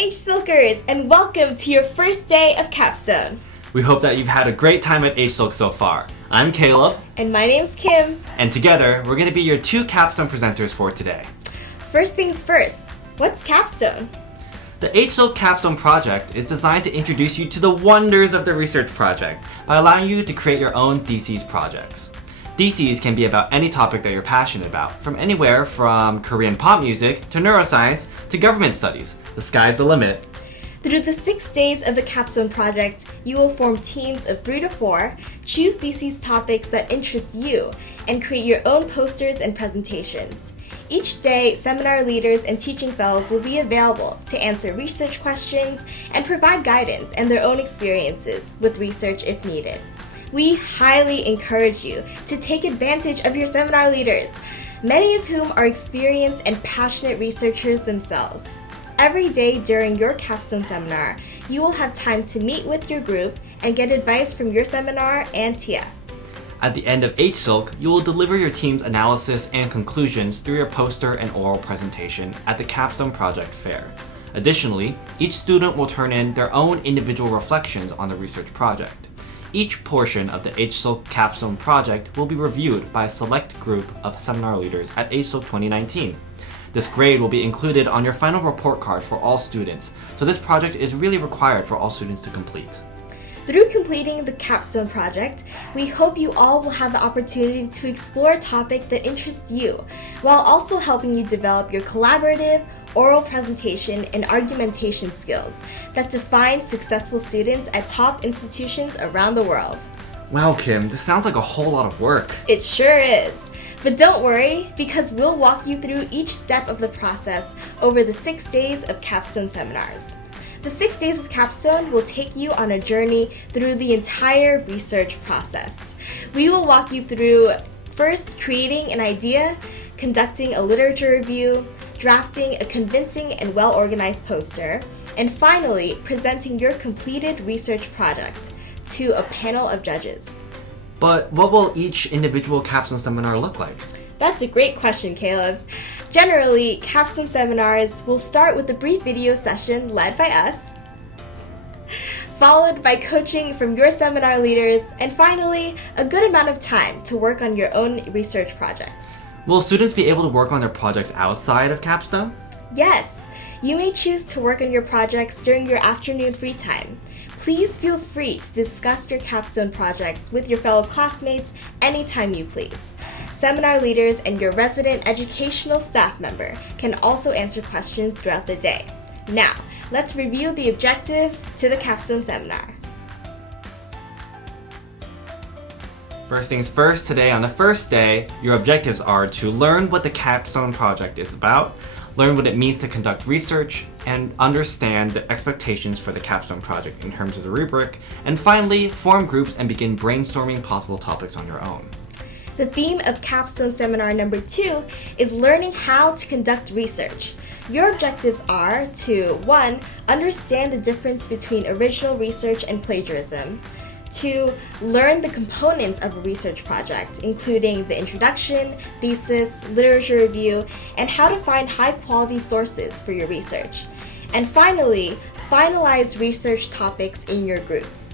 H-Silkers, and welcome to your first day of Capstone. We hope that you've had a great time at H-Silk so far. I'm Caleb. And my name's Kim. And together, we're going to be your two Capstone presenters for today. First things first, what's Capstone? The H-Silk Capstone project is designed to introduce you to the wonders of the research project by allowing you to create your own theses projects. Theses can be about any topic that you're passionate about, from anywhere from Korean pop music to neuroscience to government studies. The sky's the limit. Through the 6 days of the Capstone project, you will form teams of 3 to 4, choose theses topics that interest you, and create your own posters and presentations. Each day, seminar leaders and teaching fellows will be available to answer research questions and provide guidance and their own experiences with research if needed. We highly encourage you to take advantage of your seminar leaders, many of whom are experienced and passionate researchers themselves. Every day during your Capstone seminar, you will have time to meet with your group and get advice from your seminar and TF. At the end of H-Silk, you will deliver your team's analysis and conclusions through your poster and oral presentation at the Capstone Project Fair. Additionally, each student will turn in their own individual reflections on the research project. Each portion of the H-Silk Capstone project will be reviewed by a select group of seminar leaders at H-Silk 2019. This grade will be included on your final report card for all students, so this project is really required for all students to complete. Through completing the Capstone project, we hope you all will have the opportunity to explore a topic that interests you, while also helping you develop your collaborative, oral presentation, and argumentation skills that define successful students at top institutions around the world. Wow, Kim, this sounds like a whole lot of work. It sure is. But don't worry, because we'll walk you through each step of the process over the 6 days of Capstone seminars. The 6 days of Capstone will take you on a journey through the entire research process. We will walk you through first creating an idea, conducting a literature review, drafting a convincing and well-organized poster, and finally presenting your completed research project to a panel of judges. But what will each individual Capstone seminar look like? That's a great question, Caleb. Generally, Capstone seminars will start with a brief video session led by us, followed by coaching from your seminar leaders, and finally, a good amount of time to work on your own research projects. Will students be able to work on their projects outside of Capstone? Yes, you may choose to work on your projects during your afternoon free time. Please feel free to discuss your Capstone projects with your fellow classmates anytime you please. Seminar leaders and your resident educational staff member can also answer questions throughout the day. Now, let's review the objectives to the Capstone seminar. First things first, today on the first day, your objectives are to learn what the Capstone project is about, learn what it means to conduct research, and understand the expectations for the Capstone project in terms of the rubric, and finally, form groups and begin brainstorming possible topics on your own. The theme of Capstone Seminar number 2 is learning how to conduct research. Your objectives are to 1. Understand the difference between original research and plagiarism. 2. Learn the components of a research project, including the introduction, thesis, literature review, and how to find high-quality sources for your research. And finally, finalize research topics in your groups.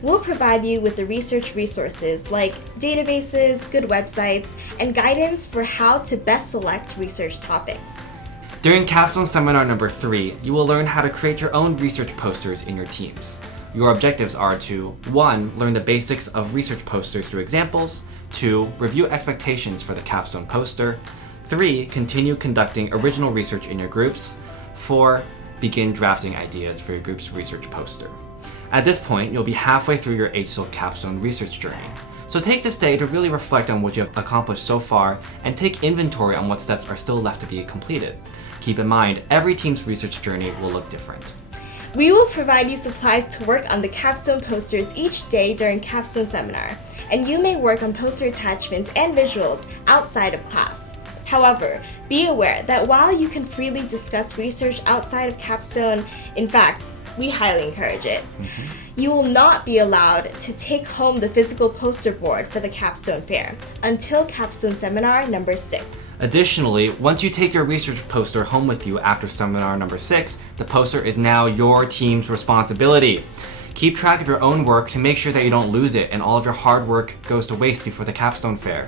We'll provide you with the research resources like databases, good websites, and guidance for how to best select research topics. During Capstone Seminar number 3, you will learn how to create your own research posters in your teams. Your objectives are to 1. Learn the basics of research posters through examples, 2. Review expectations for the Capstone poster, 3. Continue conducting original research in your groups, 4. Begin drafting ideas for your group's research poster. At this point, you'll be halfway through your H-Silk Capstone research journey. So take this day to really reflect on what you have accomplished so far and take inventory on what steps are still left to be completed. Keep in mind, every team's research journey will look different. We will provide you supplies to work on the Capstone posters each day during Capstone Seminar, and you may work on poster attachments and visuals outside of class. However, be aware that while you can freely discuss research outside of Capstone, in fact, we highly encourage it. You will not be allowed to take home the physical poster board for the Capstone Fair until Capstone Seminar number 6. Additionally, once you take your research poster home with you after seminar number 6, the poster is now your team's responsibility. Keep track of your own work to make sure that you don't lose it and all of your hard work goes to waste before the Capstone Fair.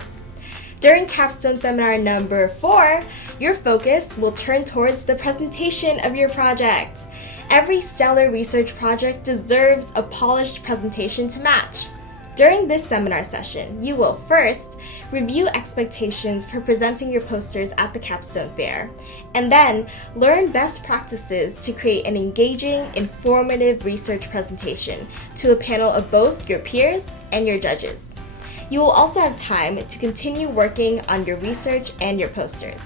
During Capstone Seminar number 4, your focus will turn towards the presentation of your project. Every stellar research project deserves a polished presentation to match. During this seminar session, you will first review expectations for presenting your posters at the Capstone Fair, and then learn best practices to create an engaging, informative research presentation to a panel of both your peers and your judges. You will also have time to continue working on your research and your posters.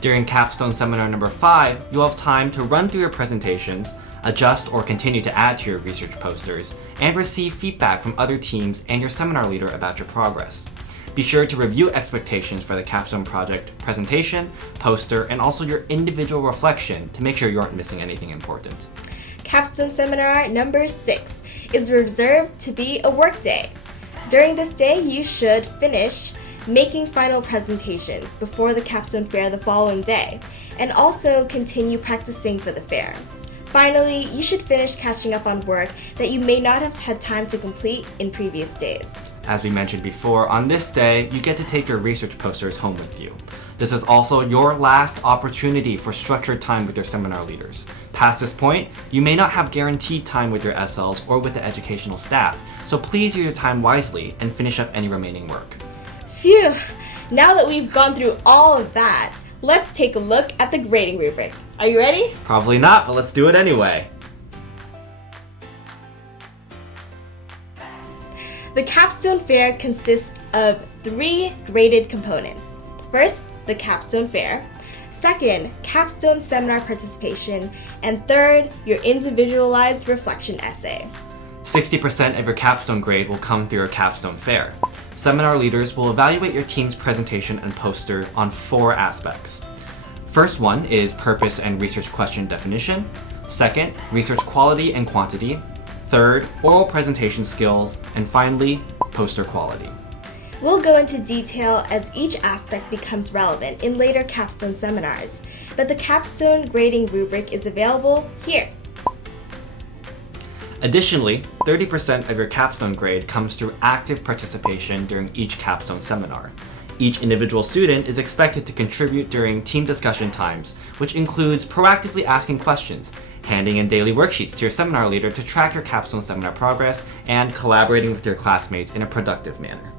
During Capstone Seminar number 5, you'll have time to run through your presentations, adjust or continue to add to your research posters, and receive feedback from other teams and your seminar leader about your progress. Be sure to review expectations for the Capstone Project presentation, poster, and also your individual reflection to make sure you aren't missing anything important. Capstone Seminar number 6 is reserved to be a work day. During this day, you should finish making final presentations before the Capstone Fair the following day, and also continue practicing for the fair. Finally, you should finish catching up on work that you may not have had time to complete in previous days. As we mentioned before, on this day, you get to take your research posters home with you. This is also your last opportunity for structured time with your seminar leaders. Past this point, you may not have guaranteed time with your SLs or with the educational staff, so please use your time wisely and finish up any remaining work. Phew! Now that we've gone through all of that, let's take a look at the grading rubric. Are you ready? Probably not, but let's do it anyway. The Capstone Fair consists of 3 graded components. First, the Capstone Fair. Second, Capstone Seminar participation. And third, your individualized reflection essay. 60% of your capstone grade will come through your Capstone Fair. Seminar leaders will evaluate your team's presentation and poster on 4 aspects. First one is purpose and research question definition. Second, research quality and quantity. Third, oral presentation skills. And finally, poster quality. We'll go into detail as each aspect becomes relevant in later capstone seminars, but the capstone grading rubric is available here. Additionally, 30% of your capstone grade comes through active participation during each capstone seminar. Each individual student is expected to contribute during team discussion times, which includes proactively asking questions, handing in daily worksheets to your seminar leader to track your capstone seminar progress, and collaborating with your classmates in a productive manner.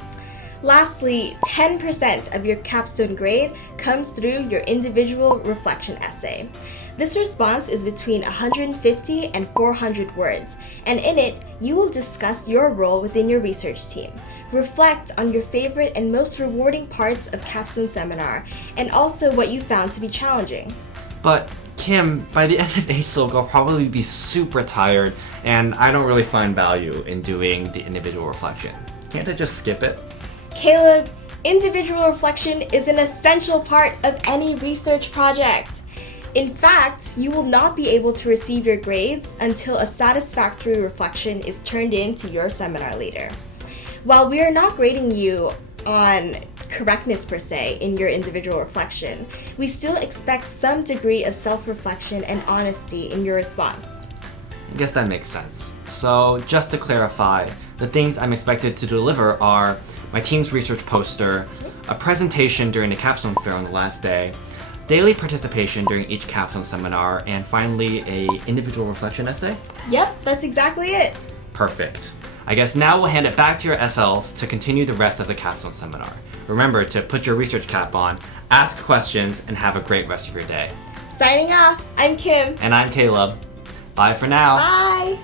Lastly, 10% of your capstone grade comes through your individual reflection essay. This response is between 150 and 400 words, and in it, you will discuss your role within your research team, reflect on your favorite and most rewarding parts of Capstone Seminar, and also what you found to be challenging. But Kim, by the end of ASILG, I'll probably be super tired, and I don't really find value in doing the individual reflection. Can't I just skip it? Caleb, individual reflection is an essential part of any research project. In fact, you will not be able to receive your grades until a satisfactory reflection is turned in to your seminar leader. While we are not grading you on correctness per se in your individual reflection, we still expect some degree of self-reflection and honesty in your response. I guess that makes sense. So just to clarify, the things I'm expected to deliver are my team's research poster, a presentation during the capstone fair on the last day, daily participation during each capstone seminar, and finally a individual reflection essay? Yep, that's exactly it. Perfect. I guess now we'll hand it back to your SLs to continue the rest of the capstone seminar. Remember to put your research cap on, ask questions, and have a great rest of your day. Signing off, I'm Kim. And I'm Caleb. Bye for now. Bye.